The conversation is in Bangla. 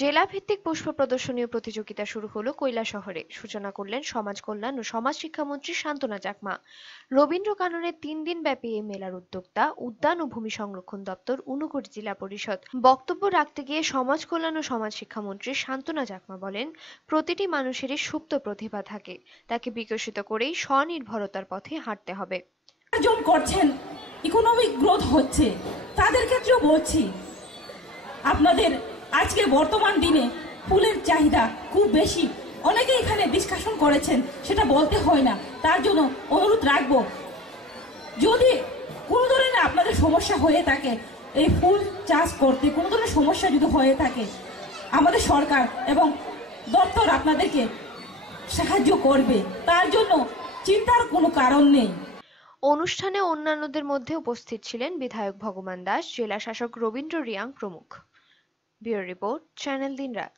জেলা ভিত্তিক পুষ্প প্রদর্শনী ও প্রতিযোগিতা শুরু হলো কৈলাসহরে। সূচনা করলেন সমাজ কল্যাণ ও সমাজ শিক্ষামন্ত্রী শান্তনা চাকমা। রবীন্দ্র কাননের 3 দিন ব্যাপী এই মেলার উদ্যোক্তা উদ্যান ও ভূমি সংরক্ষণ দপ্তর, ঊনকোটি জেলা পরিষদ। বক্তব্য রাখতে গিয়ে সমাজ কল্যাণ ও সমাজ শিক্ষামন্ত্রী শান্তনা চাকমা বলেন, প্রতিটি মানুষেরই সুপ্ত প্রতিভা থাকে, তাকে বিকশিত করেই স্বনির্ভরতার পথে হাঁটতে হবে। অর্জন করছেন, ইকোনমিক গ্রোথ হচ্ছে, তাদের ক্ষেত্রেও বলছি আপনাদের আজকে বর্তমান দিনে ফুলের চাহিদা খুব বেশি। অনেকে এখানে ডিসকাশন করেছেন, সেটা বলতে হয় না, তার জন্য অনুরোধ রাখবো, যদি কোনো ধরনের আপনাদের সমস্যা হয়ে থাকে, এই ফুল চাষ করতে কোনো ধরনের সমস্যা যদি হয়ে থাকে, আমাদের সরকার এবং দপ্তর আপনাদেরকে সাহায্য করবে, তার জন্য চিন্তার কোনো কারণ নেই। অনুষ্ঠানে অন্যান্যদের মধ্যে উপস্থিত ছিলেন বিধায়ক ভগবান দাস, জেলা শাসক রবীন্দ্র রিয়াং প্রমুখ। ব্যুরো রিপোর্ট, চ্যানেল দিনরাত।